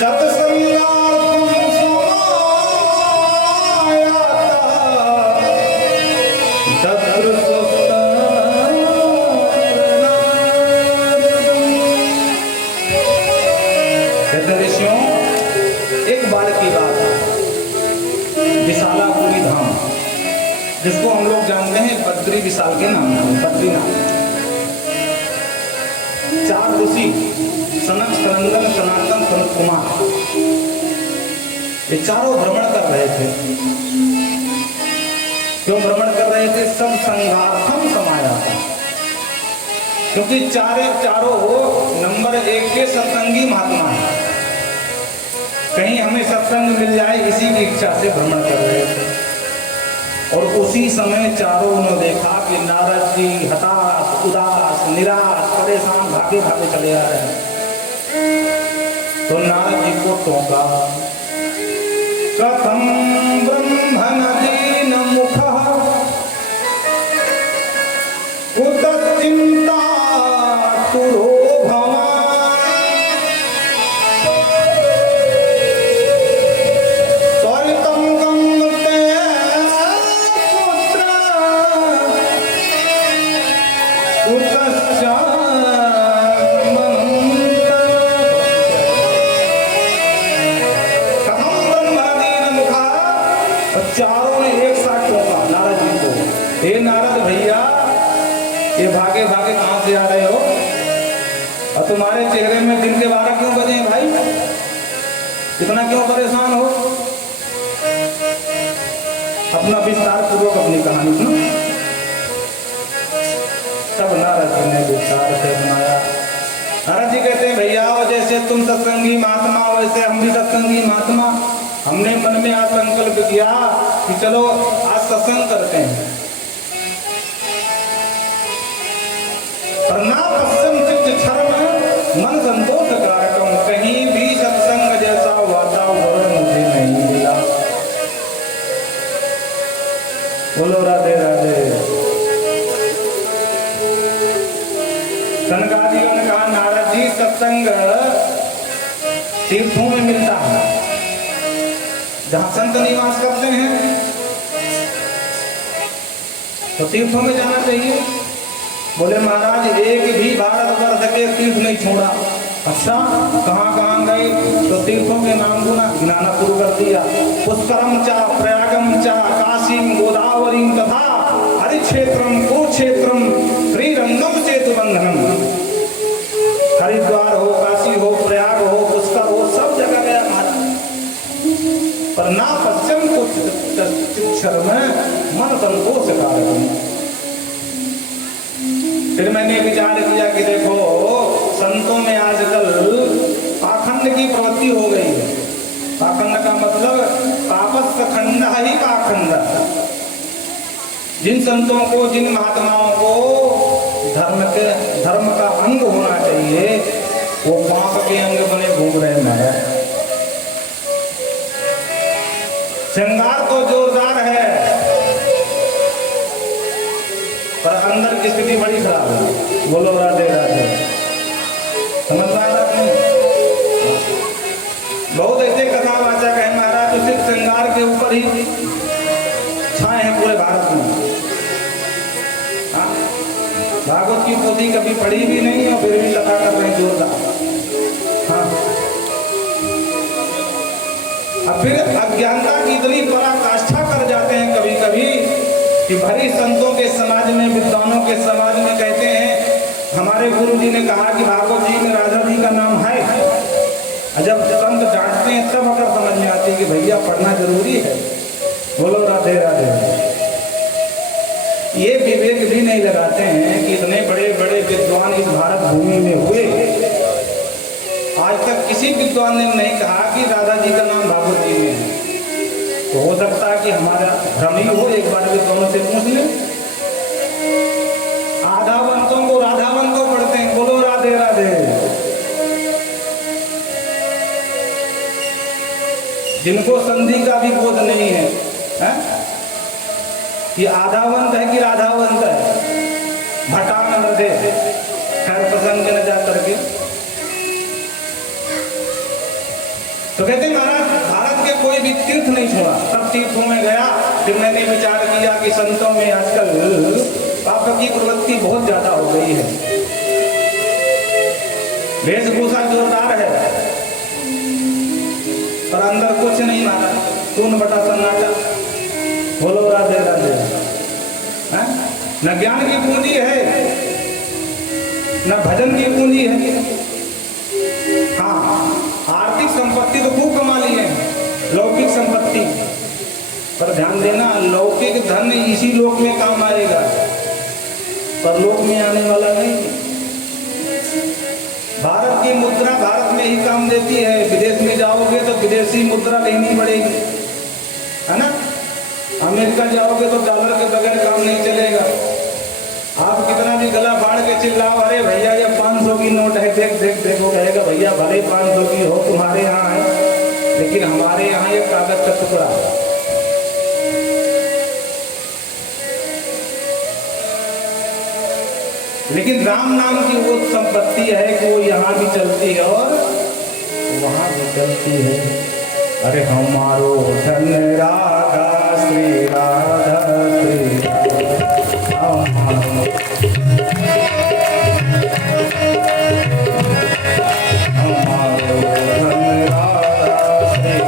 सत्संगार्थम समायाता तत्र ऋषियों, एक बार की बात है, विशालापुरी धाम, जिसको हम लोग जानते हैं बद्री विशाल के नाम से, बद्रीनाथ। 4 ऋषि सनक, सनंदन, सनातन, सनत कुमार, ये चारों भ्रमण कर रहे थे। क्यों भ्रमण कर रहे थे? सब संघार्थम समाया था, क्योंकि चारों नंबर 1 के सत्संगी महात्मा हैं। कहीं हमें सत्संग मिल जाए इसी की इच्छा से भ्रमण कर रहे थे। और उसी समय चारों ने देखा कि नारद जी हताश, उदास, निराश, परेशान भागे भागे चले आ रहे हैं। तो नारद जी को टोका, कथम ब्रह्मणदीन मुखः कुतः चिंता तुरो भवान् त्वरितं गम्यते पुत्र कुतश्च चारों ने एक साथ टोका नारद जी को, हे नारद भैया, ये भागे भागे कहां से आ रहे हो? और तुम्हारे चेहरे में दिन के 12 क्यों बजे हैं भाई? इतना क्यों परेशान हो? अपना विस्तार पूर्वक अपनी कहानी सुनो। तब नारद जी ने विस्तार से सुनाया। नारद जी कहते हैं, भैया जैसे तुम सत्संगी महात्मा, वैसे हम भी सत्संगी महात्मा। हमने मन में आज संकल्प किया कि चलो आज सत्संग करते हैं। ना पश्चिम चित्त छर्म मन संतोष कारकम, कहीं भी सत्संग जैसा वातावरण मुझे नहीं मिला। बोलो राधे राधे। सनकादियों ने कहा, नारद जी सत्संग तीर्थों में मिलता है, जहां संत निवास करते हैं, तो तीर्थों में जाना चाहिए। बोले महाराज, एक भी भारतवर्ष के तीर्थ नहीं छोड़ा। अच्छा, कहां कहां गए? तो तीर्थों के नाम गिनाना शुरू कर दिया। पुष्करम चा, प्रयागम चा, काशीम, गोदावरी तथा हरिक्षेत्रम, कुरुक्षेत्रम, श्रीरंगम सेतुबंधनम। हरिद्वार हो, काशी हो, प्रयाग हो, पुष्कर हो, सब जगह गया महाराज। पर ना पश्चिम को चिक्षर में मन संतोष कारक। फिर मैंने विचार किया कि देखो, संतों में आजकल पाखंड की प्रवृत्ति हो गई है। पाखंड का मतलब पापस्थ खंड ही पाखंड। जिन संतों को, जिन महात्माओं को धर्म का अंग होना चाहिए, वो पाप के अंग बने घूम रहे हैं। श्रृंगार तो जोरदार है, पर अंदर की स्थिति बड़ी खराब है। बोलो राधे राधे। समझ पा रहा नहीं? बहुत ऐसे कथावाचक है महाराज, तो सिर्फ श्रृंगार के ऊपर ही छाए हैं पूरे भारत में। भागवत की पोथी कभी पढ़ी भी नहीं और फिर भी कथा कर रहे हैं जोरदार। हाँ, अब फिर अज्ञानता की इतनी पराकाष्ठा कर जाते हैं कभी कभी कि भरी संतों के समाज में, विद्वानों के समाज में कहते हैं, हमारे गुरु जी ने कहा कि भागवत जी में राधा जी का नाम है। जब संत डांटते हैं तब अगर समझ में आती है कि भैया पढ़ना जरूरी है। बोलो राधे राधे। ये विवेक भी नहीं लगाते हैं कि इतने बड़े बड़े विद्वान इस भारत भूमि में हुए, आज तक किसी विद्वान ने नहीं कहा कि राधा जी का नाम भागवत जी में है। तो हो सकता है कि हमारा भ्रम ही हो। एक बार विद्वानों से पूछ ले। आधावंतों को राधावंतों पढ़ते हैं। बोलो राधे राधे। जिनको संधि का भी बोध नहीं है, कि आधावंत है कि राधावंत है, भटा में दे खैर प्रसंग में न जा करके। तो कहते महाराज भारत के कोई भी तीर्थ नहीं छोड़ा, सब तीर्थों में गया। फिर मैंने विचार किया कि संतों में आजकल पाप की प्रवृत्ति बहुत ज्यादा हो गई है, वेशभूषा जोरदार है पर अंदर कुछ नहीं मारा, सुन बटा सन्नाटा। बोलो राधे राधे। न ज्ञान की पूंजी है न भजन की पूंजी है। हाँ, आर्थिक संपत्ति तो खूब कमा ली है, लौकिक संपत्ति, पर ध्यान देना लौकिक धन इसी लोक में काम आएगा, पर लोक में आने वाला नहीं। भारत की मुद्रा भारत में ही काम देती है, विदेश में जाओगे तो विदेशी मुद्रा लेनी पड़ेगी, है ना। अमेरिका जाओगे तो डॉलर के बगैर काम नहीं चलेगा। आप कितना भी गला फाड़ के चिल्लाओ, अरे भैया ये 500 की नोट है, देख देख देखो, कहेगा भैया भले 500 की हो तुम्हारे यहाँ है, लेकिन हमारे यहाँ ये कागज का टुकड़ा। लेकिन राम नाम की वो संपत्ति है कि वो यहाँ भी चलती है और वहाँ भी चलती है। अरे हमारो धन राधा श्री राधा श्री हमारो धन राधा श्री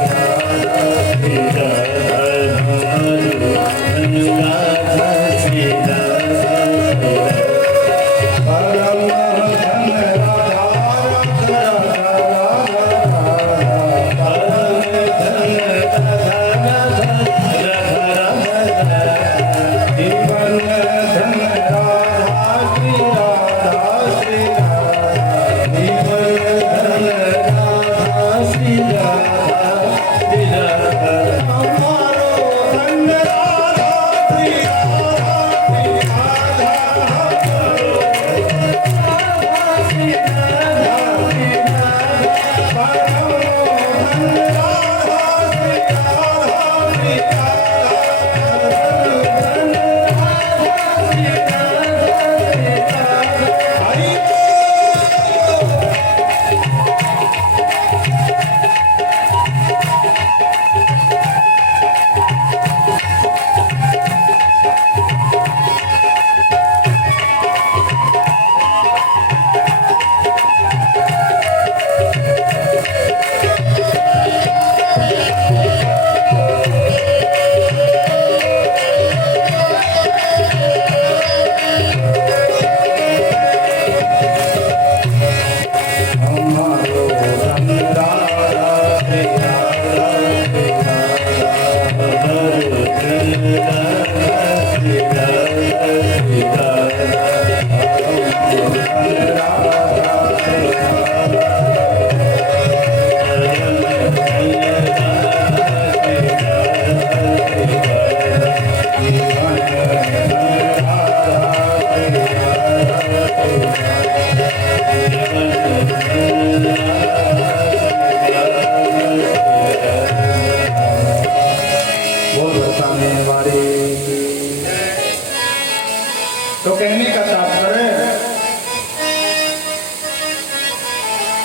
तो कहने का तात्पर्य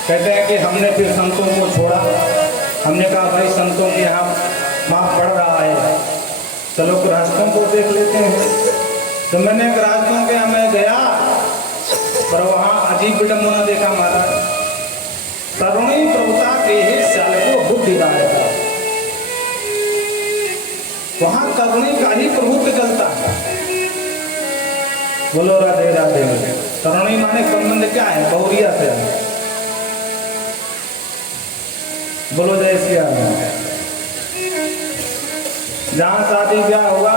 कहते हैं कि हमने फिर संतों को छोड़ा। हमने कहा भाई संतों के यहाँ माफ पड़ रहा है, चलो गृहस्थों को देख लेते हैं। तो मैंने गृहस्थों के यहाँ मैं गया, पर वहाँ अजीब विडम्बना देखा महाराज। तरुणी प्रभुता के श्याल को बुद्धि दायता, वहाँ तरुणी का ही प्रभुत्व चलता है। बोलो राधे राधे। तरुणी माने संबंध क्या है? बहुरिया से। बोलो जय सिया राम। जहाँ शादी ब्याह हुआ,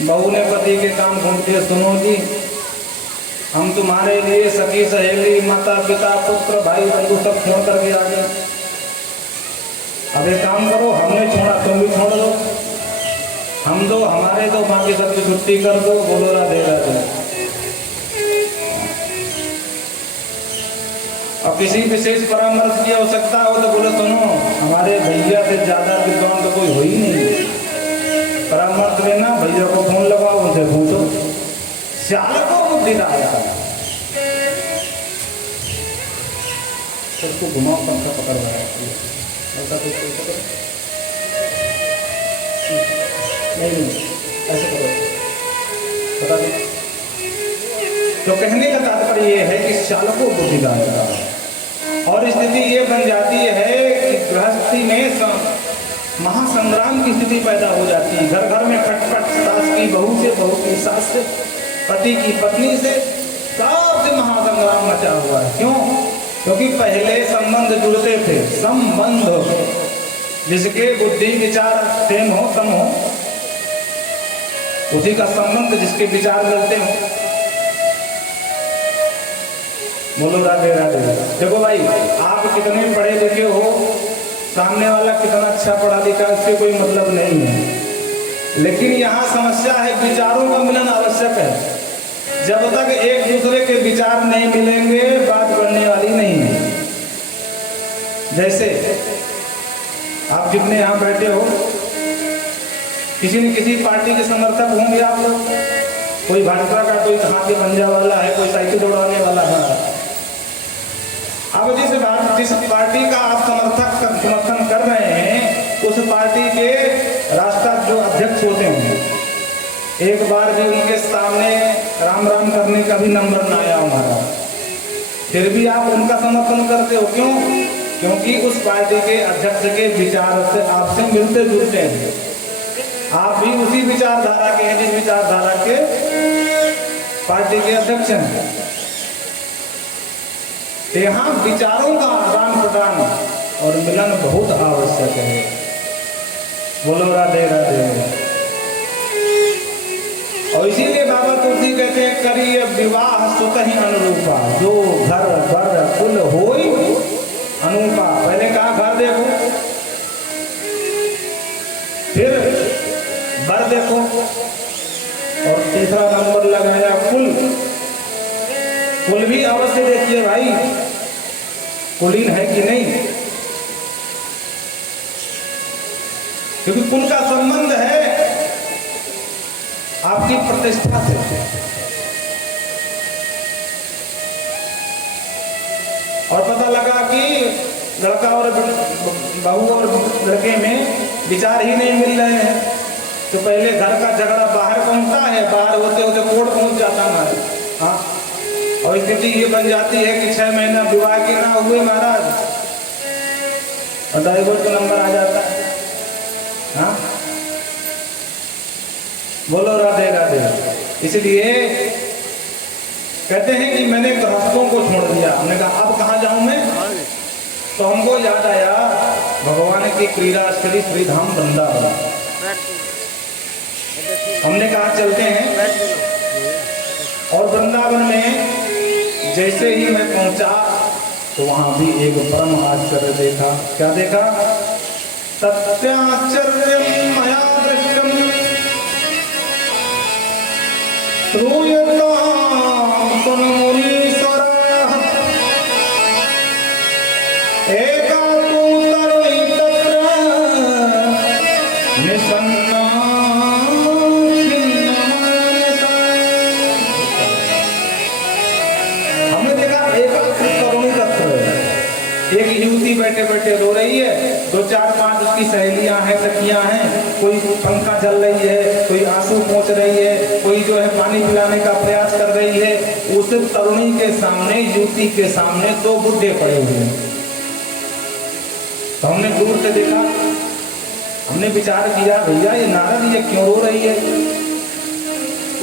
बहू ने पति के काम घूमते, सुनो जी हम तुम्हारे लिए सखी सहेली माता पिता पुत्र भाई बंधु सब छोड़ करके आ गए। अब एक काम करो, हमने छोड़ा तुम भी छोड़ दो, हम दो हमारे दो, बाकी सबकी छुट्टी कर दो। बोलो राधे राधे। और किसी विशेष परामर्श की आवश्यकता हो तो बोलो सुनो हमारे भैया से ज्यादा विद्वान तो कोई हो ही नहीं, परामर्श लेना, भैया को फोन लगाओ, उनसे पूछो। श्याल को बुद्धि दायता। उसको घुमाओ, पंखा पकड़ रहा है ऐसा कुछ करो, नहीं ऐसे करो, बता दो। तो कहने का तात्पर्य ये है कि चालको बुद्धिदान का, और स्थिति ये बन जाती है कि गृहस्थी में महासंग्राम की स्थिति पैदा हो जाती है। घर घर में खटपट, सास की बहू से, बहू की सास से, पति की पत्नी से, सबसे महासंग्राम मचा हुआ है। क्यों? क्योंकि पहले संबंध जुड़ते थे, संबंध जिसके बुद्धि विचार सेम हो, सम हो, उसी का संबंध जिसके विचार मिलते हो। बोलो राधे राधे। देखो भाई, आप कितने पढ़े लिखे हो, सामने वाला कितना अच्छा पढ़ा लिखा, उससे कोई मतलब नहीं है। लेकिन यहाँ समस्या है, विचारों का मिलन आवश्यक है। जब तक एक दूसरे के विचार नहीं मिलेंगे, बात बनने वाली नहीं है। जैसे आप जितने यहाँ बैठे हो, किसी न किसी पार्टी के समर्थक होंगे आप लोग। कोई भाजपा का, कोई कहाँ के पंजा वाला है, कोई साइकिल दौड़ाने वाला है। अब जिस पार्टी का आप समर्थन कर रहे हैं, उस पार्टी के राष्ट्रीय जो अध्यक्ष होते हैं, एक बार भी उनके सामने राम राम करने का भी नंबर ना आया हमारा, फिर भी आप उनका समर्थन करते हो। क्यों? क्योंकि उस पार्टी के अध्यक्ष के विचार से आपसे मिलते जुलते हैं। आप भी उसी विचारधारा के हैं जिस विचारधारा के पार्टी के अध्यक्ष हैं। यहाँ विचारों का आदान प्रदान और मिलन बहुत आवश्यक है। बोलो राधे राधे। और इसीलिए बाबा तुलसी कहते हैं, करिए विवाह सुत ही अनुरूपा, जो घर बर कुल होई अनुपा। पहले कहा घर देखो, फिर बर देखो, और तीसरा नंबर लगाया कुल। कुल भी अवश्य देखिए भाई, कुलीन है कि नहीं, क्योंकि कुल का संबंध है आपकी प्रतिष्ठा से। और पता लगा कि लड़का और बहू और लड़के में विचार ही नहीं मिल रहे हैं, तो पहले घर का झगड़ा बाहर पहुंचता है, बाहर होते होते कोर्ट पहुंच जाता है। हाँ, और स्थिति ये बन जाती है कि 6 महीना विवाह के ना हुए महाराज, और डाइवोर्स का नंबर आ जाता है। हाँ, बोलो राधे राधे। इसलिए कहते हैं कि मैंने गृहस्थों को छोड़ दिया। हमने कहा अब कहाँ जाऊं मैं? तो हमको याद आया भगवान की क्रीड़ा स्थली श्रीधाम वृंदावन। हमने कहा चलते हैं, और वृंदावन में जैसे ही मैं पहुंचा तो वहां भी एक परम आश्चर्य देखा। क्या देखा? सत्याश्चर्यं मया दृष्टं श्रूयतां तन्मुनीश्वराः एकान्तरैः तत्र निसन्ना। हमने देखा एक युवती बैठे बैठे रो रही है, 2-4-5 उसकी सहेलियां हैं, सखियां हैं, कोई पंखा जल रही है, कोई आंसू पोंछ रही है, कोई जो है पानी पिलाने का प्रयास कर रही है। उस तरुणी के सामने, युवती के सामने 2 बुड्ढे पड़े हुए हैं। तो हमने दूर से देखा, हमने विचार किया भैया ये नारद ये क्यों रो रही है?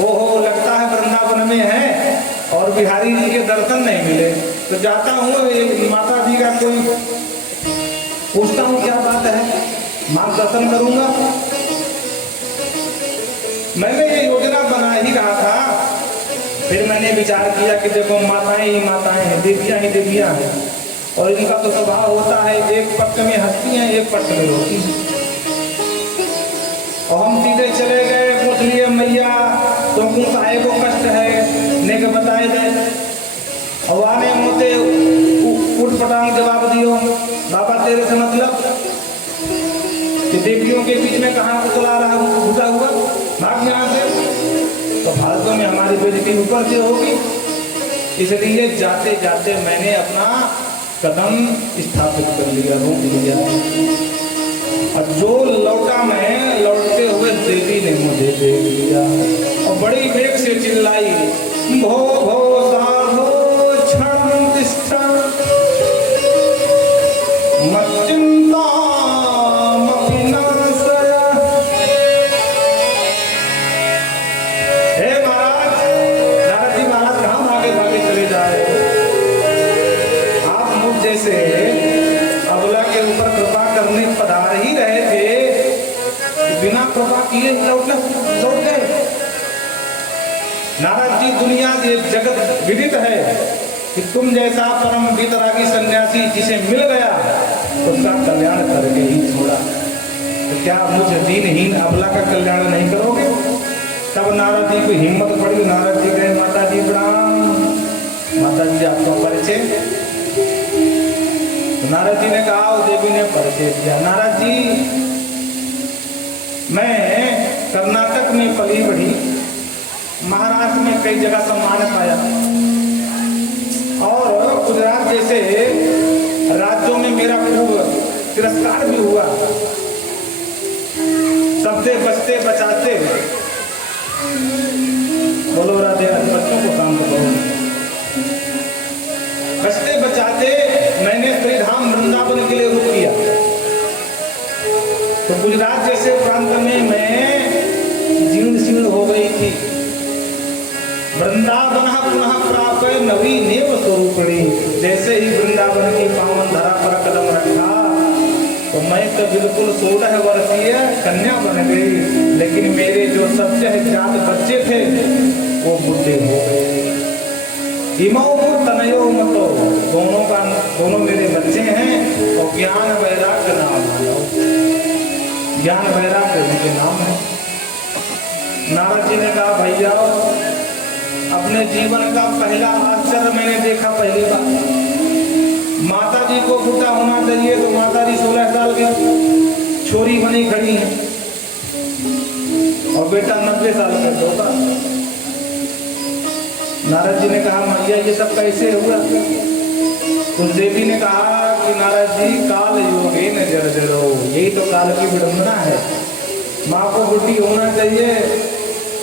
ओहो, लगता है वृंदावन में है और बिहारी जी के दर्शन नहीं मिले। तो जाता हूँ माता जी का कोई पूछता हूँ क्या बात है, मार्गदर्शन करूंगा। मैंने ये योजना बना ही रहा था, फिर मैंने विचार किया कि देखो माताएं ही माताएं हैं, देवियां ही देवियां हैं, और इनका तो स्वभाव होता है एक पक्ष में हंसती हैं, एक पक्ष में रोती हैं। और हम सीधे चले गए, पूछ लिए मैया तुमको साहे को कष्ट है, ने के बताए दे। और आने मोते उठ पटांग जवाब दियो, बाबा तेरे से मतलब कि देवियों के बीच में कहाँ उतला रहा घुसा हुआ, भाग यहाँ से। तो फालतू में हमारी बेइज्जती ऊपर से होगी, इसलिए जाते जाते मैंने अपना कदम स्थापित कर लिया, रोक लिया। और जो लौटा मैं, लौटते हुए देवी ने मुझे देख लिया और बड़ी वेग से चिल्लाई, भो भो साधो क्षण तिष्ठ मच्चिंता मपिनाशय। हे महाराज, नारद जी महाराज कहाँ भागे भागे चले जाए? आप मुझ जैसे अबला के ऊपर कृपा करने पधार ही रहे थे, बिना कृपा किए लौट गए। नारद जी, दुनिया ये जगत विदित है कि तुम जैसा परम वितरागी सन्यासी जिसे मिल गया उसका कल्याण करके ही छोड़ा, तो क्या मुझ दीनहीन अबला का कल्याण नहीं करोगे? तब नारद जी को हिम्मत पड़ी। नारद जी कहे, माता जी प्रणाम। माता जी आपका परिचय? नारद जी ने कहा, और देवी ने परिचय दिया। नारद जी, मैं कर्नाटक में पली बढ़ी, महाराष्ट्र में कई जगह सम्मान पाया और गुजरात जैसे राज्यों में मेरा खूब तिरस्कार भी हुआ। सबसे बचते बचाते, बोलो राधे, बच्चों को काम करो, बचते बचाते मैंने श्रीधाम वृंदावन के लिए रुख किया। तो गुजरात जैसे प्रांत में मैं जीर्ण शीर्ण हो गई थी। वृंदावन पुनः प्राप्त नवीनेव स्वरूपिणी। जैसे ही वृंदावन की पावन धरा पर कदम रखा तो मैं तो बिल्कुल 16 वर्षीय कन्या बन गई, लेकिन मेरे जो सच्चे जात बच्चे थे वो बुढ़े हो गए। इमो तनयो मतो, दोनों मेरे बच्चे हैं और ज्ञान वैराग्य नाम, ज्ञान वैराग्य उनके नाम है। नारद जी ने कहा, भैया अपने जीवन का पहला आश्चर्य मैंने देखा पहली बार। माता जी को बुढ़ा होना चाहिए तो माता जी 16 साल की छोरी बनी खड़ी है और बेटा 90 साल का होगा। नारद जी ने कहा, मैया ये सब कैसे हुआ? उस देवी ने कहा कि नारद जी, काल योगे न जर्जरो, यही तो काल की विडंबना है। माँ को बुढ़ी होना चाहिए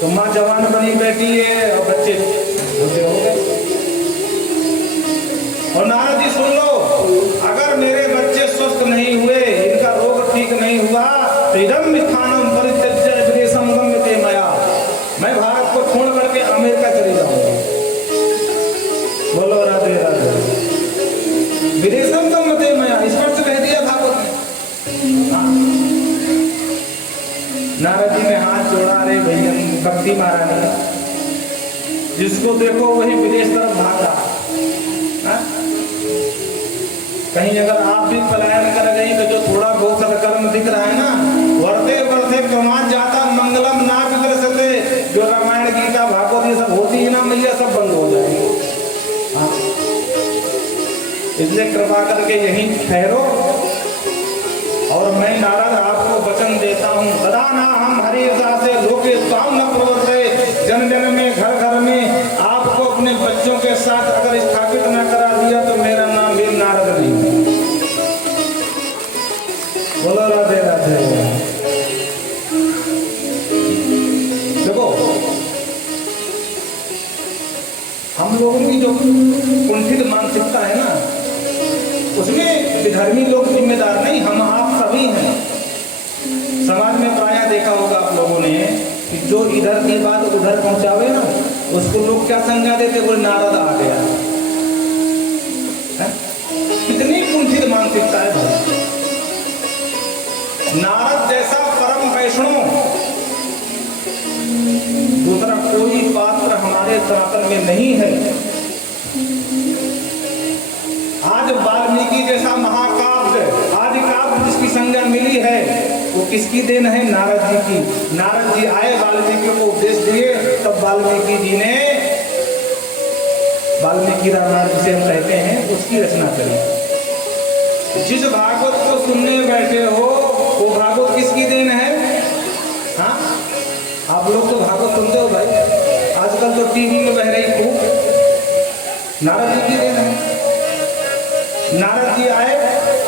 तो माँ जवान बनी बैठी है और बच्चे बूढ़े हो गए। और नारद जी सुन लो, अगर मेरे बच्चे स्वस्थ नहीं हुए, इनका रोग ठीक नहीं हुआ तो इदम स्थानम परित्यज्य विदेशम गम्यते मया, मैं भारत को छोड़ करके अमेरिका चली जाऊंगा। बोलो राधे राधे। विदेशम गम्यते मया, स्पष्ट कह दिया भागवत में। नारद जी ने हाथ जोड़ा, रे भैया भक्ति महारानी, जिसको देखो वही विदेश तरफ भागा। कहीं अगर आप भी पलायन कर गई तो जो थोड़ा बहुत सत्कर्म दिख रहा है ना, वर्ते वर्ते प्रमाण जाता मंगलम ना विदर्शते, जो रामायण गीता भागवत ये सब होती है ना मैया, सब बंद हो जाएगी। इसलिए कृपा करके यहीं ठहरो। और मैं नारद आपको वचन देता हूँ, सदा ना हम हरिदा से लोके स्वाम न प्रवर्ते, जन जन में घर घर में आपको अपने बच्चों के साथ अगर स्थापित न करा दिया तो मेरा नाम भी नारद नहीं। बोलो राधे राधे। देखो, हम लोगों की जो कुंठित मानसिकता है ना, उसमें विधर्मी लोग जिम्मेदार नहीं, हम आप सभी हैं। समाज में प्रायः देखा होगा आप लोगों ने कि जो इधर की बात उधर पहुंचावे ना, उसको लोग क्या संज्ञा देते, बोले नारद आ गया। कितनी कुंठित मानसिकता है भाई। नारद जैसा परम वैष्णव दूसरा कोई पात्र हमारे सनातन में नहीं है। आज वाल्मीकि जैसा महाकाव्य, आदि काव्य जिसकी संज्ञा मिली है, वो किसकी देन है? नारद जी की। नारद जी आए, वाल्मीकि को उपदेश दिए, तब वाल्मीकि जी ने वाल्मीकि रामायण जिसे हम कहते हैं उसकी रचना करी। जिस भागवत को सुनने बैठे हो वो भागवत किसकी देन है? हाँ, आप लोग तो भागवत सुनते हो भाई, आजकल तो टीवी में बह रही खूब, नारद जी की देन है। नारद जी आए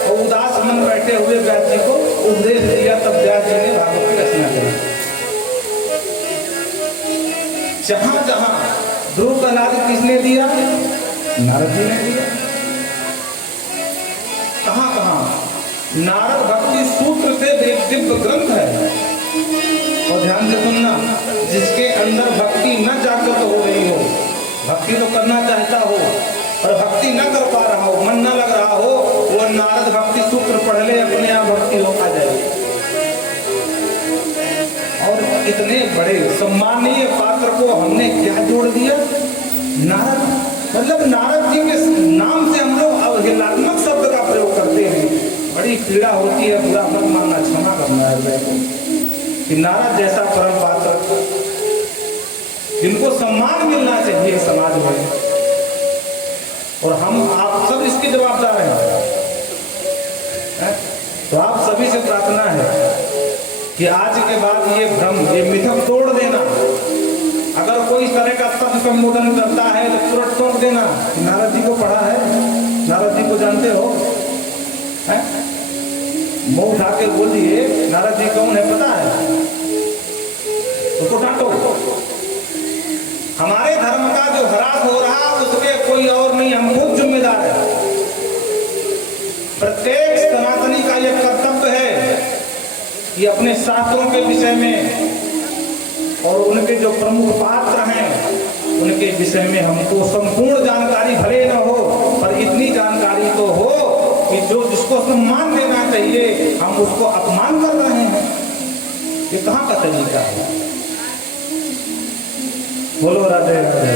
और उदास मन बैठे हुए व्यास जी को उपदेश दिया, तब व्यास जी ने भागवत की रचना करी। जहां जहां ध्रुव प्रहलाद किसने दिया? नारद जी ने दिया। कहां कहां? नारद भक्ति सूत्र से एक दिव्य ग्रंथ है, और ध्यान से सुनना, जिसके अंदर भक्ति न जागृत हो रही हो, भक्ति तो करना चाहता हो पर भक्ति न कर पा रहा हो, मन न लग रहा हो, वो नारद भक्ति सूत्र पढ़ ले, अपने आप भक्ति हो आ जाएगी। और इतने बड़े सम्मानीय पात्र को हमने क्या जोड़ दिया? नारद, मतलब नारद जी के नाम से हम लोग अवहेलनात्मक शब्द का प्रयोग करते हैं। बड़ी पीड़ा होती है, बुरा मत मानना, क्षमा करना है कि नारद जैसा परम पात्र जिनको सम्मान मिलना चाहिए समाज में, और हम आप सब इसके जवाबदार हैं। तो आप सभी से प्रार्थना है कि आज के बाद ये भ्रम, ये मिथक तोड़ देना। अगर कोई इस तरह का शब्द संबोधन करता है तो तुरंत तोड़ देना कि नारद जी को पढ़ा है, नारद जी को जानते हो, मुंह उठा के बोलिए नारद जी कौन है पता है, उसको डांटो। हमारे धर्म का जो ह्रास हो रहा उसके कोई और नहीं, हम खुद जिम्मेदार है। प्रत्येक सनातनी का यह कर्तव्य है कि अपने शास्त्रों के विषय में और उनके जो प्रमुख पात्र हैं उनके विषय में हमको संपूर्ण जानकारी भले न हो, पर इतनी जानकारी तो हो कि जो जिसको सम्मान देना चाहिए हम उसको अपमान कर रहे हैं। ये कहाँ का तरीका है? बोलो राधे राधे।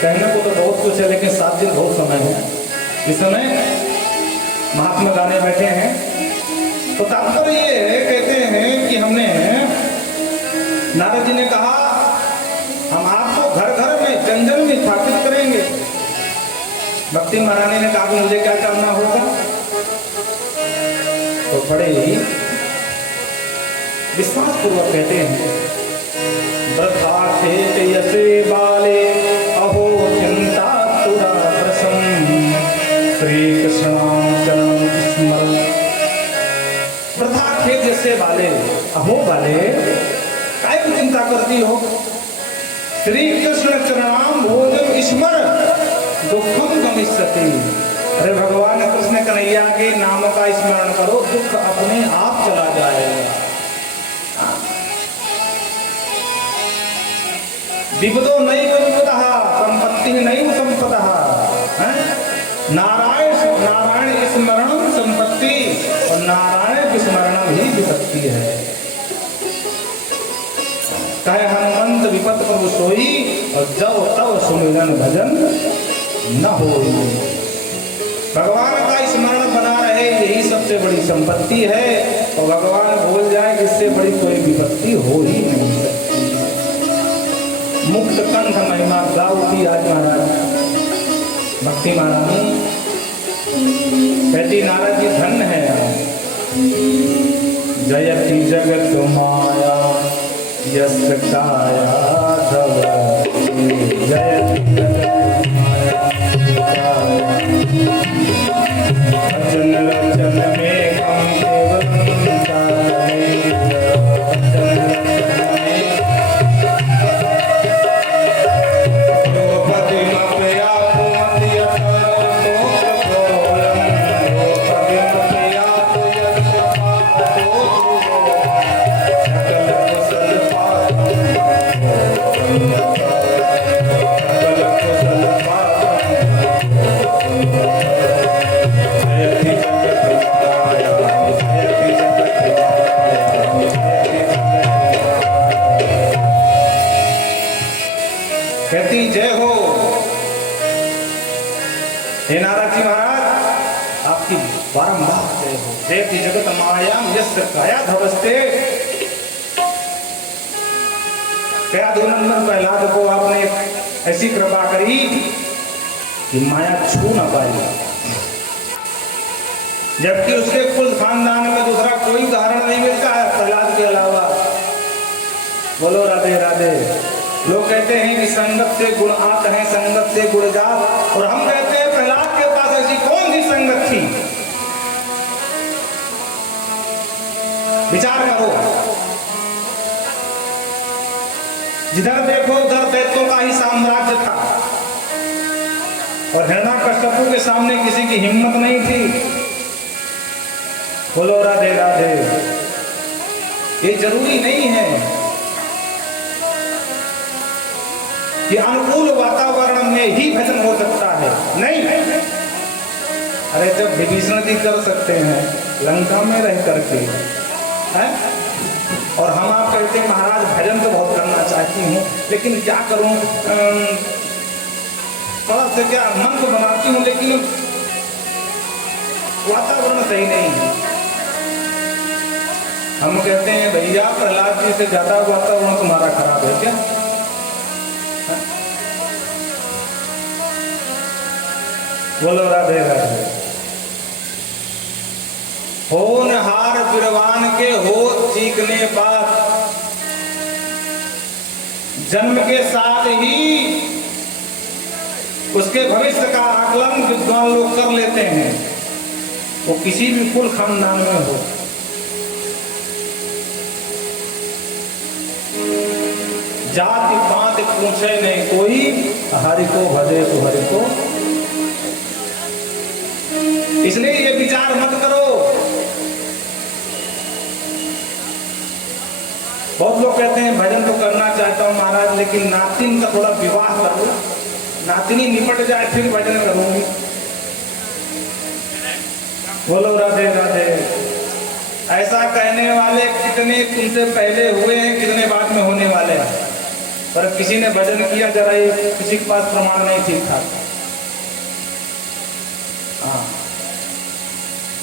कहने को तो बहुत कुछ है, लेकिन 7 दिन बहुत समय है। इस समय महात्मा गाने बैठे हैं, तो तात्पर्य ये है, कहते हैं कि हमने, नारद जी ने कहा हम आपको घर घर में जन जन में स्थापित करेंगे। भक्ति महारानी ने कहा कि मुझे क्या करना होगा? तो बड़े ही विश्वास पूर्वक कहते हैं, वृथा खेत यसे बाले अहो चिंता तुरा प्रसन्न श्री कृष्णाम चरण स्मरण। वृथा खेत जैसे बाले, अहो बाले काय की चिंता करती हो? श्री कृष्ण चरणाम भोजन स्मरण दुखम गमिष्यति। अरे भगवान कृष्ण कन्हैया के नाम का स्मरण करो, दुख अपने आप चला जाएगा। विपदो नहीं विपदः संपत्ति नहीं संपदः। नारायण नारायण स्मरण संपत्ति और नारायण स्मरण ही विपत्ति है। कहे हनुमंत विपत प्रभु सोई और जब तब सुमिरन भजन न हो। भगवान का स्मरण बना रहे यही सबसे बड़ी संपत्ति है, और भगवान भूल जाए इससे बड़ी कोई विपत्ति हो ही नहीं सकती। मुक्त कंठ महिमा गाउती आज महाराज भक्ति महारानी कहती, नारद जी धन्य है। जयति जगत माया यस्य काया धवति। जयति जगत माया वचन रचन में कम केवल कहती जय हो। हे नारद जी महाराज आपकी बारंबार जय हो। जयति जगत मायाम यस्य काया धवस्ते। क्या दुर्नंदन प्रहलाद को आपने ऐसी कृपा करी कि माया छू ना पाई, जबकि उसके कुल खानदान में दूसरा कोई उदाहरण नहीं मिलता है प्रहलाद के अलावा। बोलो राधे राधे। लोग कहते हैं कि संगत से गुण आते हैं, संगत से गुण जात, और हम कहते हैं प्रहलाद के पास ऐसी कौन सी संगत थी? विचार करो। जिधर देखो उधर दैत्यों का ही साम्राज्य था, और हिरण्याकश्यपु के सामने किसी की हिम्मत नहीं थी। बोलो राधे राधे। ये जरूरी नहीं है कि अनुकूल वातावरण में ही भजन हो सकता है, नहीं। अरे जब विभीषण जी कर सकते हैं लंका में रह करके, है? और हम आप कहते हैं महाराज भजन तो बहुत करना चाहती हूँ, लेकिन क्या करूँ, थोड़ा से क्या मन तो बनाती हूँ, लेकिन वातावरण सही नहीं है। हम कहते हैं भैया प्रहलाद जी से ज्यादा वातावरण तुम्हारा खराब है क्या? बोलो राधे राधे। होनहार बिरवान के हो चीखने बाद, जन्म के साथ ही उसके भविष्य का आकलन विद्वान लोग कर लेते हैं। वो किसी भी कुल खानदान में हो, जाति पात पूछे नहीं कोई, हरि को भजे तो हरि को। इसलिए ये विचार मत करो। बहुत लोग कहते हैं भजन तो करना चाहता हूं महाराज, लेकिन नातिन का थोड़ा विवाह कर लो, नातिनी निपट जाए फिर भजन करूंगी। बोलो राधे राधे। ऐसा कहने वाले कितने तुमसे पहले हुए हैं, कितने बाद में होने वाले हैं, पर किसी ने भजन किया जरा, ये किसी के पास प्रमाण नहीं ठीक था। हाँ,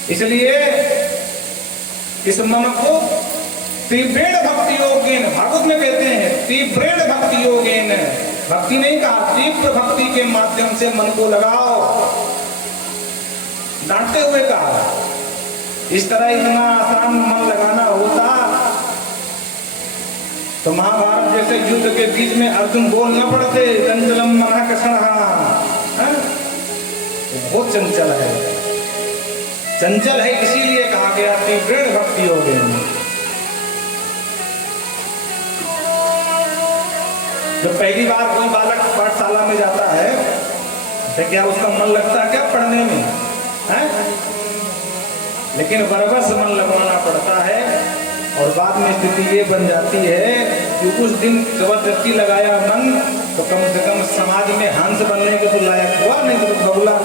इसलिए इस मन को तीव्रेण भक्ति योगेन, भागवत में कहते हैं तीव्रेण भक्ति योगेन, भक्ति नहीं कहा, तीव्र भक्ति के माध्यम से मन को लगाओ, डांटते हुए कहा। इस तरह इतना आसान मन लगाना होता तो महाभारत जैसे युद्ध के बीच में अर्जुन बोल न पड़ते, चंचलम मनः कषणः, बहुत चंचल है। चंचल है इसीलिए कहा गया तीव्रेण भक्ति योगेन। जब पहली बार कोई बालक पाठशाला में जाता है तो क्या उसका मन लगता है क्या पढ़ने में, है? लेकिन बरबस मन लगवाना पड़ता है, और बाद में स्थिति ये बन जाती है कि उस दिन जबरदस्ती लगाया मन तो कम से कम समाज में हंस बनने के तो लायक हुआ, नहीं तो बगुला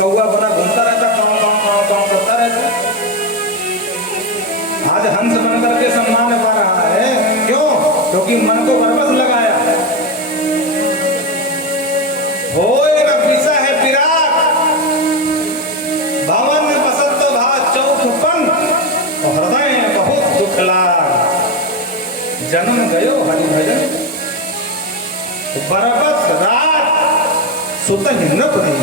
कौवा बना घूमता रहता, काँव काँव काँव काँव करता रहता। आज हंस बन करके सम्मान पा रहा है, क्यों? क्योंकि मन को बरबस लगाया। होए न पिसा है पिराक, भवन में बसत तो भा चौथपन, और हृदय बहुत दुख लाग, जन्म गयो हरि भजन, बरबस रात सुत न पड़ी।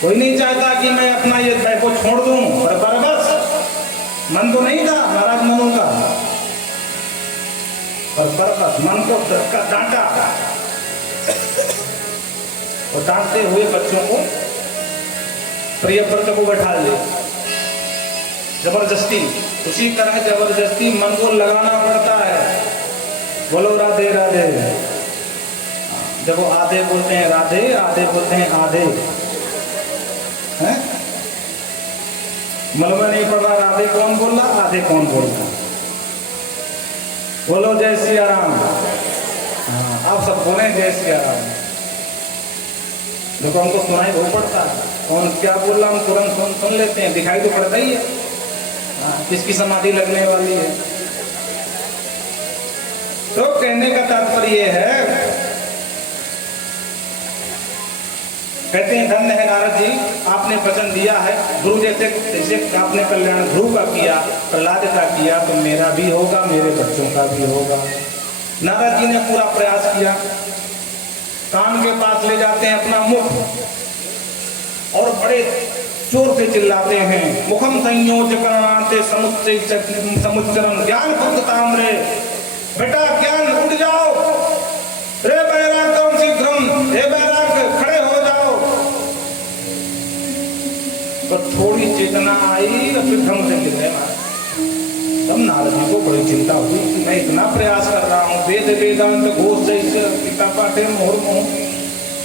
कोई नहीं चाहता कि मैं अपना ये भय को छोड़ दूं, पर बरबस मन तो नहीं था महाराज मनु का, पर बरबस मन को डांटा, और डांटते हुए बच्चों को प्रिय व्रत को बैठा ले जबरदस्ती। उसी तरह जबरदस्ती मन को लगाना पड़ता है। बोलो राधे राधे। जब वो आधे बोलते हैं राधे, आधे बोलते हैं आधे, हैं? मलबा नहीं पड़ रहा, राधे कौन बोल रहा, आधे कौन बोल रहा। बोलो जय सिया राम। हाँ, आप सब बोले जय सिया राम। देखो हमको सुनाई बहुत पड़ता है, कौन क्या बोल रहा हम तुरंत सुन लेते हैं, दिखाई तो पड़ता ही है। किसकी समाधि लगने वाली है। तो कहने का तात्पर्य है, कहते हैं धन्य है नारद जी, आपने वचन दिया है, गुरु जैसे आपने कल्याण ध्रुव का किया, प्रहलाद का किया, तो मेरा भी होगा, मेरे बच्चों का भी होगा। नारद जी ने पूरा प्रयास किया, कान के पास ले जाते हैं अपना मुख, और बड़े जोर से चिल्लाते हैं, मुखम संयोज करणाते समुच्चरण ज्ञान भक्ताम रे, बेटा ज्ञान उठ जाओ रे बैराग कम शीघ्रम, हे बैराग खड़े हो जाओ। तो थोड़ी चेतना आई और फिर ढंग से गिर गए महाराज। तब नारद जी को बड़ी चिंता हुई कि मैं इतना प्रयास कर रहा हूँ, वेद वेदांत घोष जैसे गीता पाठे मुहुर्मुहु।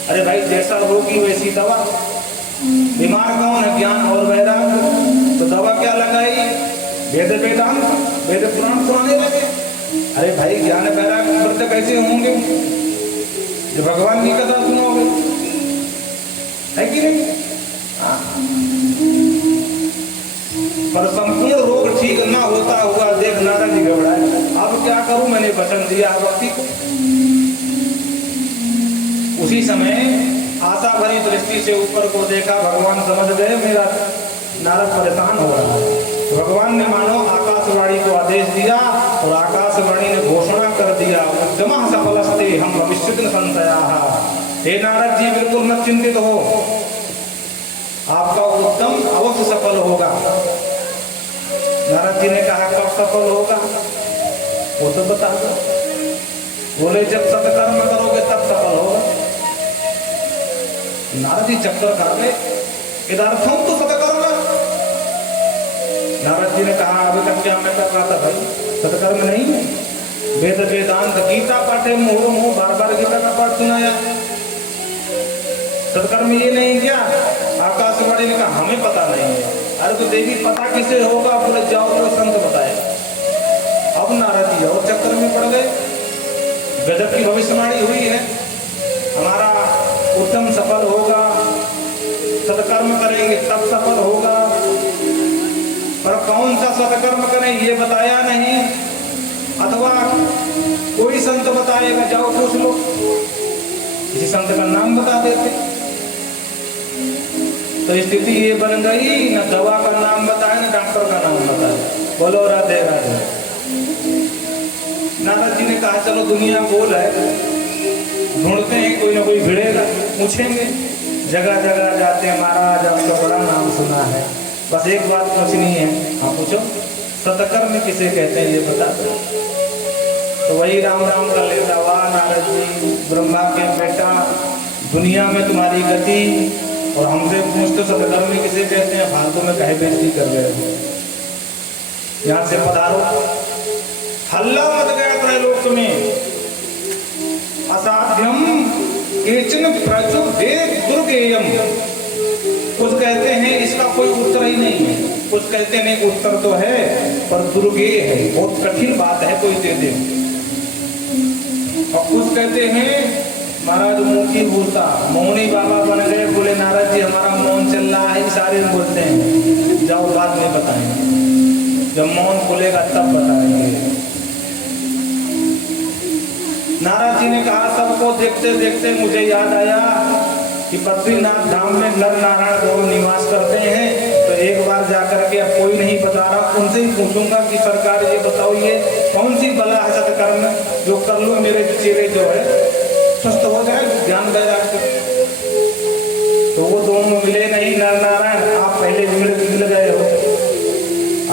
अरे भाई जैसा रोगी वैसी दवा, बीमार कौन है? ज्ञान और वैराग। तो दवा क्या लगाई? वेद वेदांत, वेद पुराण सुनाने लगे। अरे भाई ज्ञान वैराग व्रत कैसे होंगे जो भगवान की कथा सुनोगे, है कि नहीं? पर संपूर्ण रोग ठीक ना होता हुआ देख नारद जी घबराए। अब क्या करूं, मैंने वचन दिया भक्ति को। उसी समय आशा भरी दृष्टि से ऊपर को देखा, भगवान समझ गए मेरा नारद परेशान हो रहा है। भगवान ने मानो आकाशवाणी को आदेश दिया और आकाशवाणी ने घोषणा कर दिया, उद्यमः सफलस्ते हम भविष्यत् न संशयाः। हे नारद जी बिल्कुल मत चिंतित हो, आपका उद्यम अवश्य सफल होगा। नारद जी ने कहा कब सफल होगा वो तो बता दो। बोले जब सत्कर्म करोगे तब सफल होगा। नारद जी चक्कर खा गए, इधर्थम तो सत्कर्म। नारद जी ने कहा अभी तक क्या मैं कर रहा था भाई, सत्कर्म नहीं है। वेद वेदांत गीता पाठे मुहुर्मुहु, बार बार गीता का पाठ सुनाया। सत्कर्म ये नहीं क्या? आकाशवाणी ने कहा हमें पता नहीं है। अरे तो देवी पता किसे होगा? बोले जाओ तो संत बताए। अब नारद जी और चक्कर में पड़ गए। गजब की भविष्यवाणी हुई है, हमारा उद्यम सफल होगा, सत्कर्म करेंगे तब सफल होगा। पर कौन सा सत्कर्म करें ये बताया नहीं, अथवा कोई संत बताएगा, जाओ पूछ लो, किसी संत का नाम बता देते। तो स्थिति ये बन गई, न दवा का नाम बताए न डॉक्टर का नाम बताए। बोलो राधे राधे। नारद जी ने कहा चलो दुनिया गोल है, ढूंढते हैं, कोई ना कोई भिड़ेगा, पूछेंगे। जगह जगह जाते हैं, महाराज आपका बड़ा नाम सुना है, बस एक बात पूछनी है। हाँ पूछो, सत्कर्म किसे कहते हैं ये बता दो। तो वही राम राम कर लेता, वाह नारद जी ब्रह्मा के बेटा, दुनिया में तुम्हारी गति और हमसे पूछते सत्कर्म किसे कहते हैं, फालतू में कहे बेइज्जती कर रहे हो, यहाँ से पधारो। हल्ला मच गया त्रैलोक में। असाध्यम केचन प्रचुभे दुर्गेयम। कुछ कहते हैं इसका कोई उत्तर ही नहीं है, कुछ कहते हैं नहीं उत्तर तो है पर दुर्गेय है, बहुत कठिन बात है, कोई दे दे। और कुछ कहते हैं महाराज मुंह की बोलता, मौनी बाबा बन गए। बोले नारद जी हमारा मौन चल रहा है, इशारे बोलते हैं, जाओ बाद में बताएंगे, जब मौन खुलेगा तब बताएंगे। नारद जी ने कहा सबको देखते देखते मुझे याद आया कि बद्रीनाथ धाम में नर नारायण दोनों निवास करते हैं, तो एक बार जाकर के, अब कोई नहीं बता रहा, उनसे ही पूछूंगा कि सरकार ये बताओ ये कौन सी बला है सत्कर्म जो कर लो मेरे चेहरे जो है स्वस्थ हो जाए ज्ञान वैराग से। तो वो दोनों मिले नहीं नर नारायण, आप पहले मिल गए हो,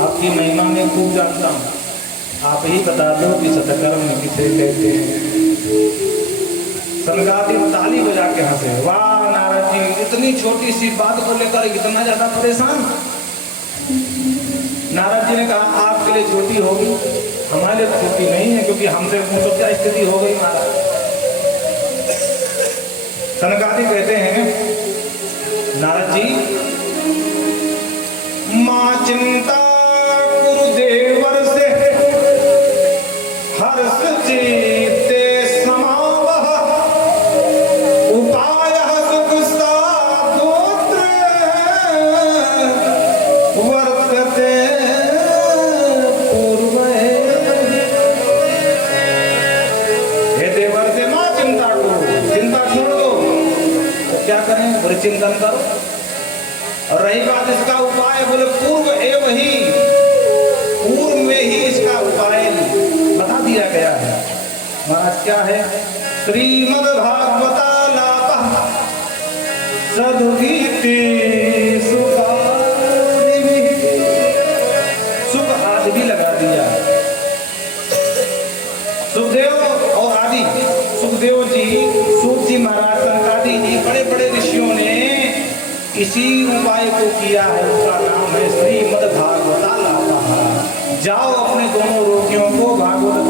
आपकी महिमा में खूब जानता हूँ, आप ही बता दो कि सत्कर्म किसे कहते हैं। सनकादिक ताली बजा के हंसे, वाह नारद जी इतनी छोटी सी बात को लेकर इतना ज्यादा परेशान। नारद जी ने कहा आपके लिए छोटी होगी, हमारे लिए छोटी नहीं है, क्योंकि हमसे पूछो क्या स्थिति हो गई महाराज। सनकादि कहते हैं नारद जी, मां चिंता गुरुदेवर से हर्ष जीते समावह, उपाय सुख साधोत्र वर्तते पूर्व। हे देवर से मां चिंता को, चिंता छोड़ दो, तो क्या करें, बड़े चिंतन करो। और रही बात इसका उपाय, बोले पूर्व एवं ही, पूर्व में ही इसका उपाय बता दिया गया है। महाराज क्या है, श्रीमद्भागवतालापः सद्गीति सुखम् सुखदेव और आदि सुखदेव जी, सूत जी महाराज, सनकादि जी, बड़े बड़े ऋषियों ने इसी उपाय को किया है। उसका नाम है श्रीमद् भागवतालापः। जाओ अपने दोनों रोगियों को भागवत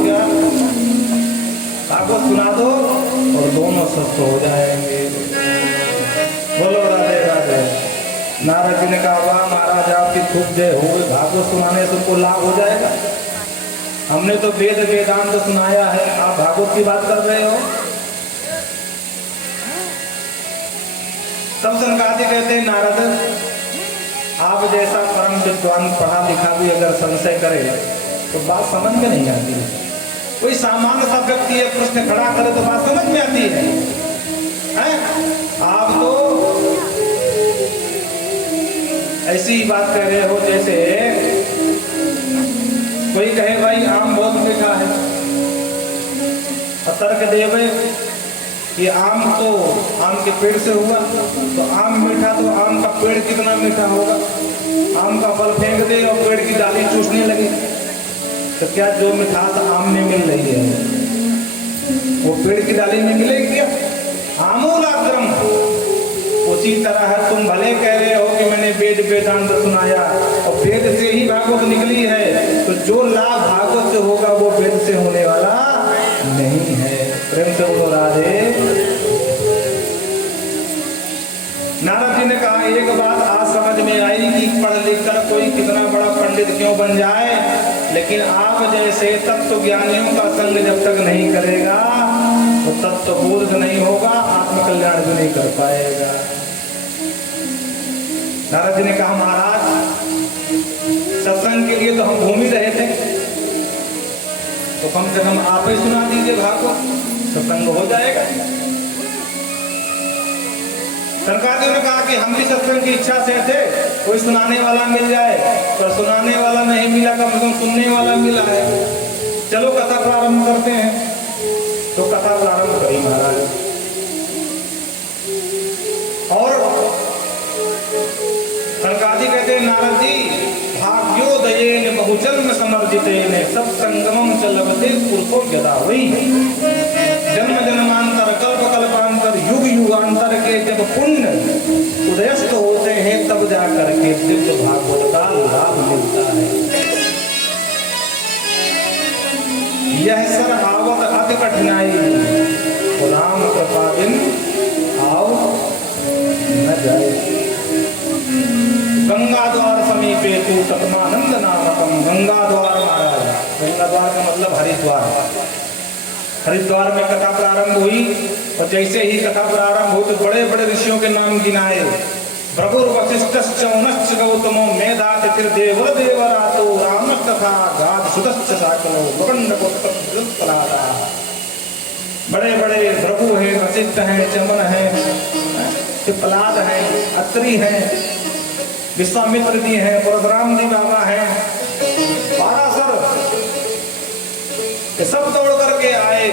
सुना दो और दोनों स्वस्थ हो जाएंगे। बोलो राधे राधे। नारद जी ने कहा, वाह महाराज आपकी खूब जय हो, भागवत सुनाने से उनको लाभ हो जाएगा। हमने तो वेद वेदांत सुनाया है, आप भागवत की बात कर रहे हो। तब सनकादि कहते हैं, नारद आप जैसा परम विद्वान पढ़ा लिखा भी अगर संशय करे तो बात समझ में नहीं आती है। कोई सामान्य सा व्यक्ति है प्रश्न खड़ा करे तो बात समझ में आती है, आप तो ऐसी ही बात कह रहे हो जैसे कोई कहे भाई आम बहुत मीठा है, तर्क देवे कि आम तो आम के पेड़ से हुआ, तो आम मीठा तो आम का पेड़ कितना मीठा होगा। आम का फल फेंक दे और पेड़ की डाली चूसने लगे तो क्या जो मिठास आम में मिल रही है वो पेड़ की डाली में मिलेगी क्या? आमूलाग्रम। उसी तरह है, तुम भले कह रहे हो कि मैंने वेद वेदांत सुनाया और वेद से ही भागवत निकली है, तो जो लाभ भागवत से होगा वो वेद से होने वाला नहीं है। प्रेम से बोलो राधे। नारद जी ने कहा, एक बात आज समझ में आई कि पढ़ लिख कर कोई कितना बड़ा पंडित क्यों बन जाए, लेकिन आप जैसे तत्व ज्ञानियों का संग जब तक नहीं करेगा तो तत्व बोध नहीं होगा, आत्मकल्याण भी नहीं कर पाएगा। नारद जी ने कहा, महाराज सत्संग के लिए तो हम घूम ही रहे थे, तो कम से कम आप ही सुना दीजिए भागवत, सत्संग हो जाएगा। सनकादियों ने कहा कि हम भी सत्संग की इच्छा से थे, कोई सुनाने वाला मिल जाए, पर सुनाने वाला नहीं मिला, कम से कम सुनने वाला मिला है। चलो कथा प्रारंभ करते हैं। तो कथा प्रारंभ करी महाराज। और सनकादि कहते हैं, नारद जी भाग्योदयेन बहुजन्म समर्जितेन सत्संगमं च लभते पुरुषो यदा वै। जन्म जन्मांतर कल्प कल्पांतर युग युगांतर के जब पुण्य उदयस्त होते हैं तब जाकर के दिव्य भागवत का लाभ मिलता है। यह सर आवत अति कठिनाई, राम कृपा बिन आओ न जाए। गंगा द्वार समीपे तू तत्मानंद नामकम। गंगा द्वार महाराज, गंगा द्वार का मतलब हरिद्वार। हरिद्वार में कथा प्रारंभ हुई और जैसे ही कथा प्रारंभ हुई तो बड़े बड़े ऋषियों के नाम गिनाए। भृगुर्वशिष्ठश्च उनश्च गौतमो मेधातिथिर्देवो देवरातो रामस्तथा गाधसुतश्च साकलो मुकंडकोत्तरादा। बड़े बड़े भृगु हैं, वशिष्ठ हैं, चमन हैं, पिपलाद हैं, अत्रि हैं, विश्वामित्र जी हैं, परशुराम जी बाबा हैं, पाराशर, ये सब दौड़ करके आए।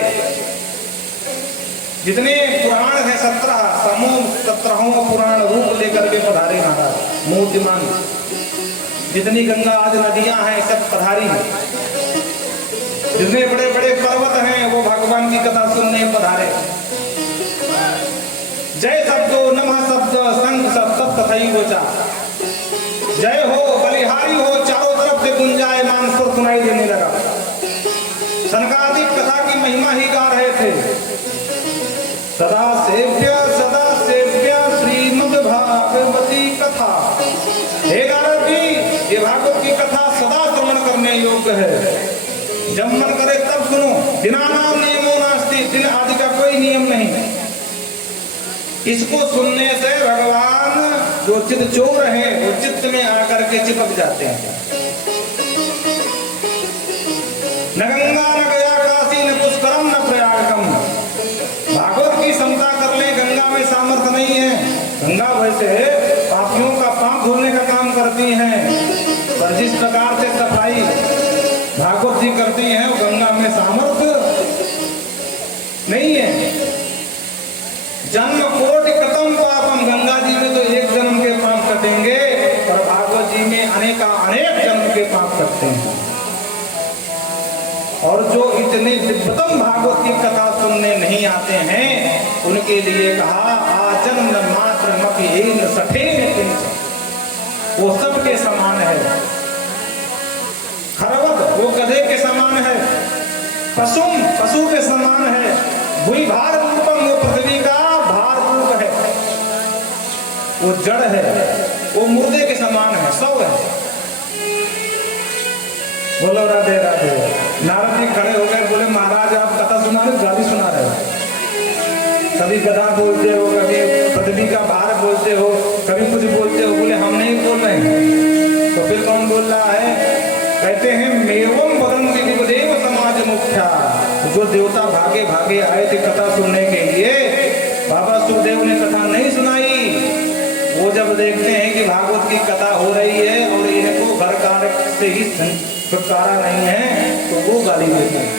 जितने पुराण हैं 17 समूह 17 पुराण रूप लेकर के पधारे महाराज मूर्तिमान। जितनी गंगा आदि नदियां हैं सब पधारी। जितने बड़े बड़े पर्वत हैं वो भगवान की कथा सुनने पधारे। जय शब्दो नमः शब्द संघ सब तथैव च। जय हो बलिहारी हो चारों तरफ से गुंजायमान सुर सुनाई देने लगा। सनकादिक कथा की महिमा ही गा रहे थे। सदा सेव्य श्रीमद् भागवती कथा। हे नारद जी, ये भागवत की कथा सदा श्रवण करने योग्य है। जब मन करे तब सुनो। दिनानाम नियमो नास्ति, दिन आदि का कोई नियम नहीं। इसको सुनने से भगवान जो चित्त चोर है वो चित्त में आकर के चिपक जाते हैं। न गंगा न गया काशी न पुष्करम न प्रयागम। भागवत की क्षमता कर ले, गंगा में सामर्थ्य नहीं है। गंगा वैसे पापियों का पाप धोने का काम करती है, पर जिस प्रकार से सफाई भागवत जी करती है वो गंगा में सामर्थ्य नहीं है। जन्म कोटि कतम पापम। गंगा जी में तो एक जन्म के पाप कटेंगे, पर भागवत जी में अनेक जन्म के पाप कटते हैं। और जो इतने दिव्यतम भागवत की कथा सुनने नहीं आते हैं उनके लिए कहा आजन्म मात्र मपीन सठेन किंच, वो सबके समान है। खरवत वो गधे के समान है, पशु के समान है, भूई भार रूपम वो पृथ्वी का भार रूप है, वो जड़ है, वो मुर्दे के समान है, सौ है। बोलो राधे राधे। नारद जी खड़े हो गए, बोले महाराज आप कथा सुना रहे, गाली सुना रहे हो, कभी गधा बोलते हो, कभी पृथ्वी का भार बोलते हो, कभी कुछ बोलते हो। बोले हम नहीं बोल रहे हैं, तो फिर कौन बोल रहा है? कहते हैं मेवम वदन्ति दिवदेव समाज मुख्या। जो देवता भागे भागे आए थे कथा सुनने के लिए, बाबा सुखदेव ने कथा नहीं सुनाई। वो जब देखते हैं कि भागवत की कथा हो रही है और इनको घर कार्य से ही छुटकारा नहीं है, तो वो गाली देते हैं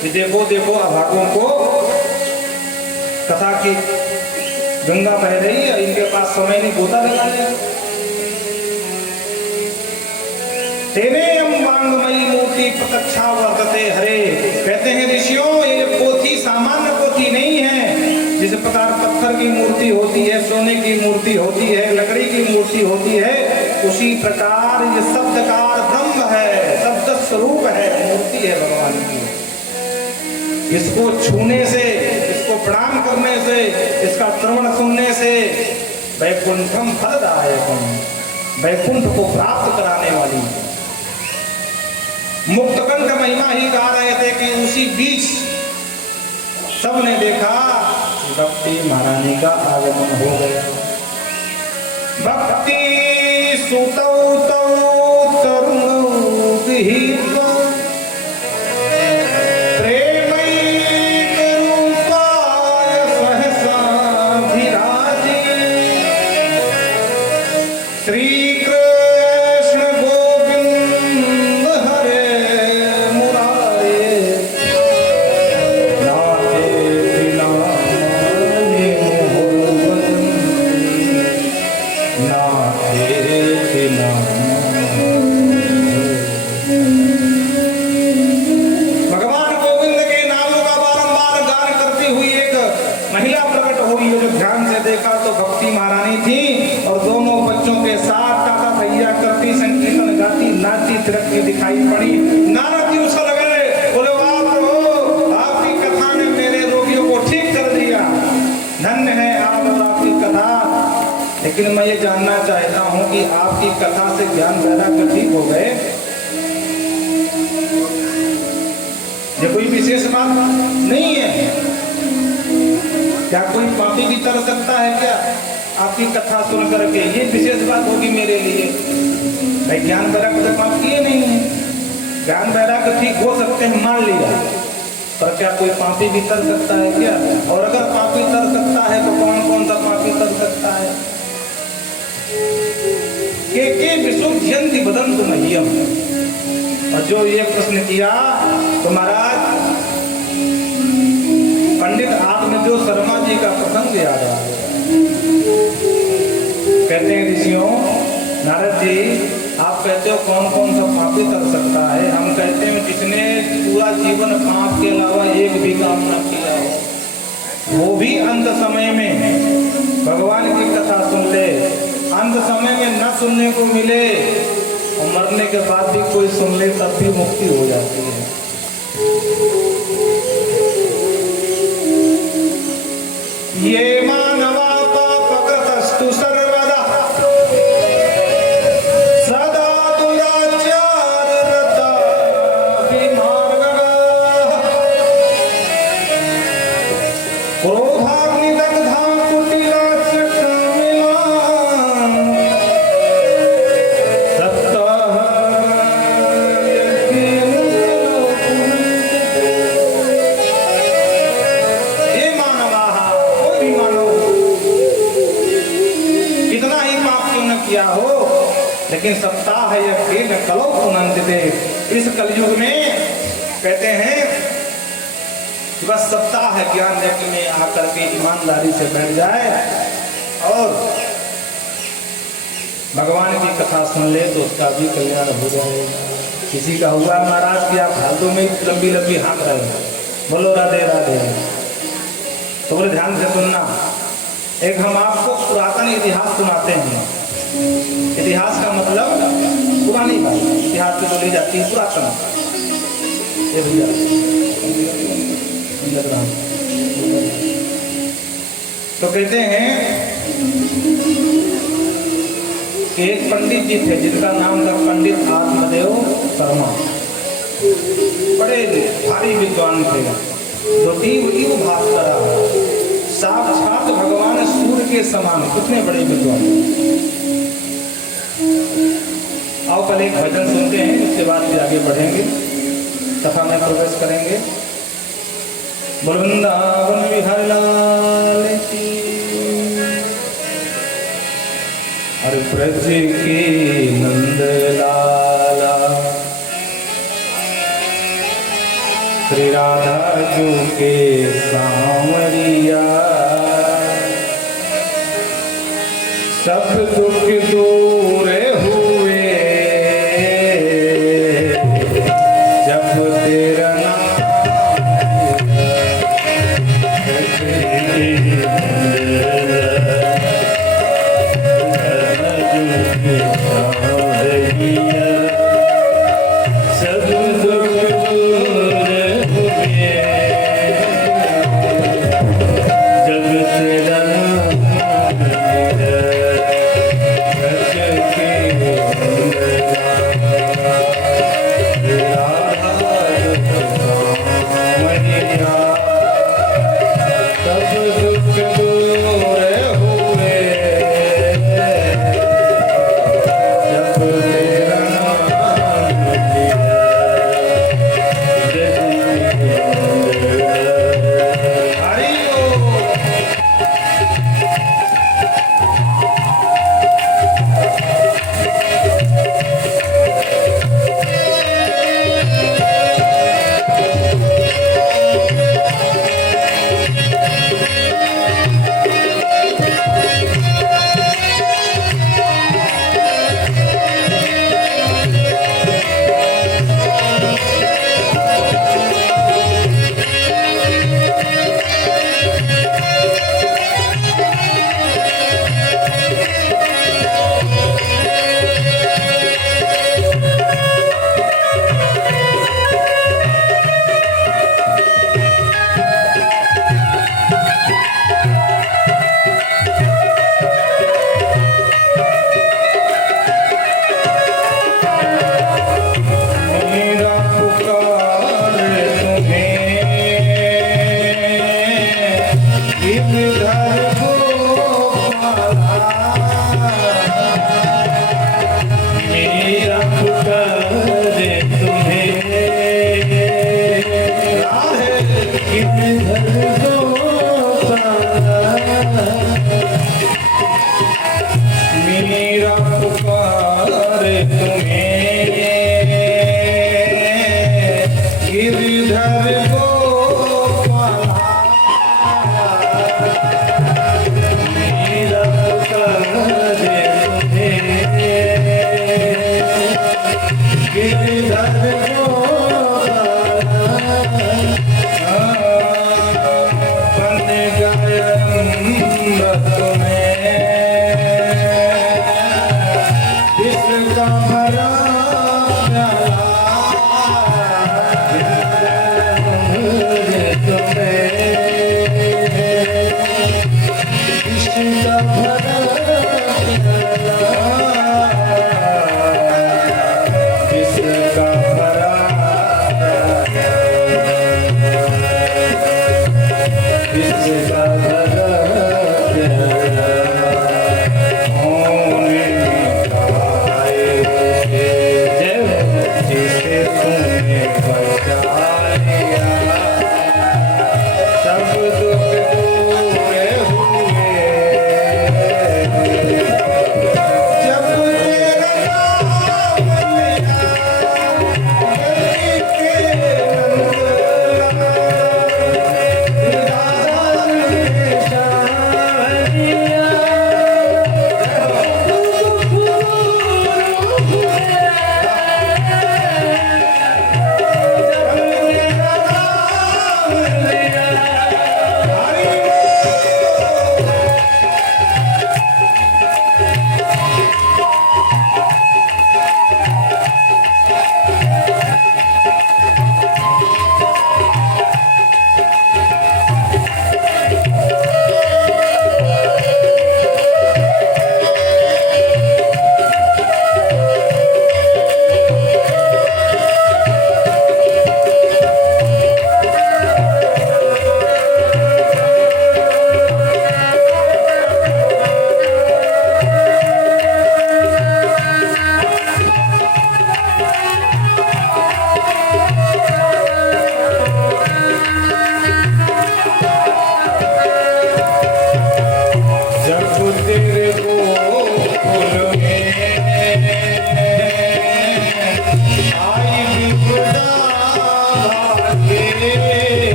कि देखो देखो अभागों को कथा की गंगा बह रही है, इनके पास समय नहीं, गोता लगा ले। तेने अम्बांगमयी मूर्ति प्रत्यक्षा वर्तते हरे। कहते हैं ऋषियों, ये पोथी सामान्य पोथी नहीं है। जिस प्रकार पत्थर की मूर्ति होती है, सोने की मूर्ति होती है, लकड़ी की मूर्ति होती है, उसी प्रकार ये शब्दकार ब्रह्म है, शब्द स्वरूप है, मूर्ति है भगवान की। इसको छूने से, इसको प्रणाम करने से, इसका श्रवण सुनने से वैकुंठम फलदायकम, वैकुंठ को प्राप्त कराने वाली। मुक्तकंठ महिमा ही गा रहे थे कि उसी बीच सबने देखा भक्ति महारानी का आगमन हो गया। भक्ति सुतौ तौ तरुणौ विहितो प्रेमैक रूपाय सहसा विराजे। श्री कृष्ण गोविंद हरे मुरारे, भगवान गोविंद के नामों का बारंबार गान करती हुई एक महिला प्रकट हुई है। जो ध्यान से देखा तो भक्ति महारानी थी और दोनों बच्चों के साथ टाटा भैया करती, संकीर्तन गाती, नाचती थिरकती दिखाई पड़ी। नारद जी उछल गए, बोले वाह प्रभु, आपकी कथा ने मेरे रोगियों को ठीक कर दिया, धन्य है आप और आपकी कथा। लेकिन मैं ये जानना चाहता हूं कि आपकी कथा से ज्ञान वैराग्य ठीक हो गए? ये कोई विशेष बात नहीं है क्या? कोई पापी भी तर सकता है क्या आपकी कथा सुन करके? ये विशेष बात होगी मेरे लिए। भाई ज्ञान वैराग्य तो पाप किए नहीं है, ज्ञान वैराग्य ठीक हो सकते हैं मान लिया, पर क्या कोई पापी भी तर सकता है क्या? और अगर पापी तर सकता है तो कौन कौन सा पापी तर सकता है? के विशुद्ध्यन्ति वदन्तु मह्यम। और जो ये प्रश्न किया तो महाराज पंडित आपने जो शर्मा जी का प्रसंग याद आ गया। कहते हैं ऋषियों, नारद जी आप कहते हो कौन कौन सा पापी तर सकता है, हम कहते हैं जिसने पूरा जीवन पाप के अलावा एक भी काम न किया हो, वो भी अंत समय में भगवान की कथा सुन ले, अंत समय में न सुनने को मिले और मरने के बाद भी कोई सुन ले तब भी मुक्ति हो जाती है। ये मानवा पापकृतस्तु सर्वदा सदा दुराचाररता विमार्गः क्रोधाग्निदग्धां कुटिलाचक्रमिमां सप्ताह यज्ञेन ये मानवाः, कोई भी मानव कितना ही पाप क्यों न किया हो, लेकिन सप्ताह यज्ञेन कलौ पुनन्दिते। इस कलयुग में कहते हैं बस सप्ताह ज्ञान यज्ञ में आकर के ईमानदारी से बैठ जाए और भगवान की कथा सुन ले तो उसका भी कल्याण हो जाएगा। किसी का हुआ महाराज कि आप फालतू में लंबी लंबी हाँक रहे हो, बोलो राधे राधे, तो बोले ध्यान से सुनना। एक हम आपको पुरातन इतिहास सुनाते हैं। इतिहास का मतलब पुरानी बात, इतिहास की बोली जाती है पुरातन। ये भैया तो कहते हैं कि एक पंडित जी थे जिनका नाम था पंडित आत्मदेव शर्मा। बड़े भारी विद्वान थे, जो इव भास्करा, साक्षात भगवान सूर्य के समान, कितने बड़े विद्वान। आओ कल एक भजन सुनते हैं, उसके बाद फिर आगे बढ़ेंगे, कथा में प्रवेश करेंगे। वृंदावन विहार लाल की, हर ब्रज की नंद लाला, श्री राधा जू के सांवरिया, सब दुख दूर हुए जब तेरा नाम।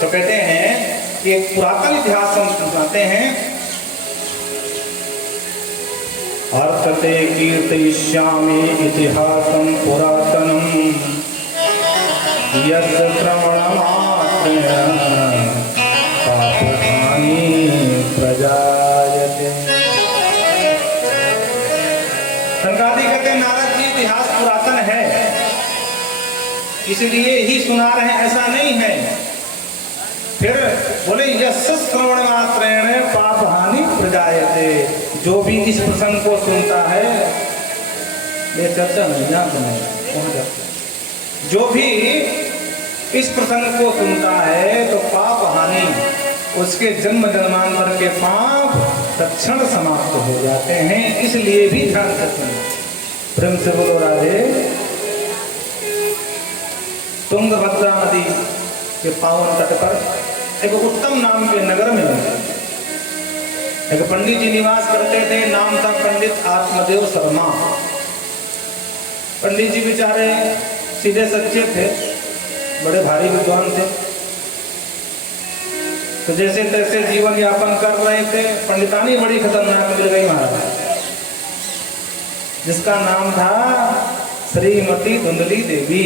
तो कहते हैं कि एक पुरातन इतिहास हम सुनाते हैं, अर्थते कीर्तयिष्यामि इतिहासं पुरातनम् यस्य श्रवणमात्रेण पापहानि प्रजायते। सनकादिक कहते हैं नारद जी इतिहास पुरातन है इसलिए ही सुना रहे हैं, ऐसा नहीं है। फिर बोले यस्य श्रवण मात्रेण पाप हानि प्रजायते, जो भी इस प्रसंग को सुनता है, ये चर्चा नहीं जानते नहीं, जो भी इस प्रसंग को सुनता है तो पाप हानि, उसके जन्म जन्मांतर के पाप तत्क्षण समाप्त हो जाते हैं। इसलिए भी ध्यान से सुनो, प्रेम से बोलो राधे। तुंगभद्रा नदी के पावन तट पर एक उत्तम नाम के नगर में एक पंडित जी निवास करते थे। नाम था पंडित आत्मदेव शर्मा। पंडित जी बेचारे सीधे सच्चे थे, बड़े भारी विद्वान थे, तो जैसे तैसे जीवन यापन कर रहे थे। पंडितानी बड़ी खतरनाक मिल गई महाराज, जिसका नाम था श्रीमती धुंधली देवी।